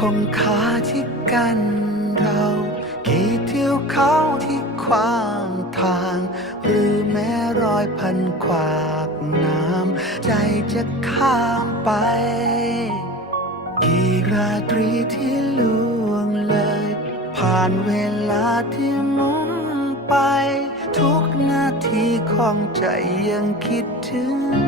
คงคาที่กันเรากี่เที่ยวเขาที่ขวางทาง หรือแม้รอยพันขวากน้ำ ใจจะข้ามไป กี่ราตรีที่ล่วงเลย ผ่านเวลาที่มุนไป ทุกนาทีของใจยังคิดถึง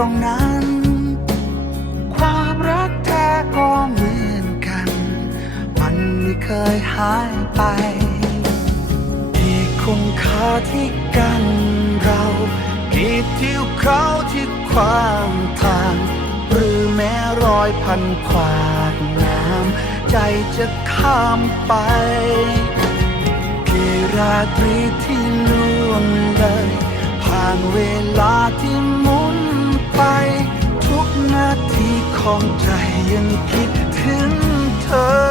รงนั้น ความรักแท้ก็เหมือนกัน มันไม่เคยหายไปกี่คงคาที่กันเรากี่ทิวเขาที่ขวางทาง หรือแม้รอยพันขวากน้ำใจจะข้ามไปกี่ราตรีที่ล่วงเลยผ่านเว ของใจยังคิดถึงเธอ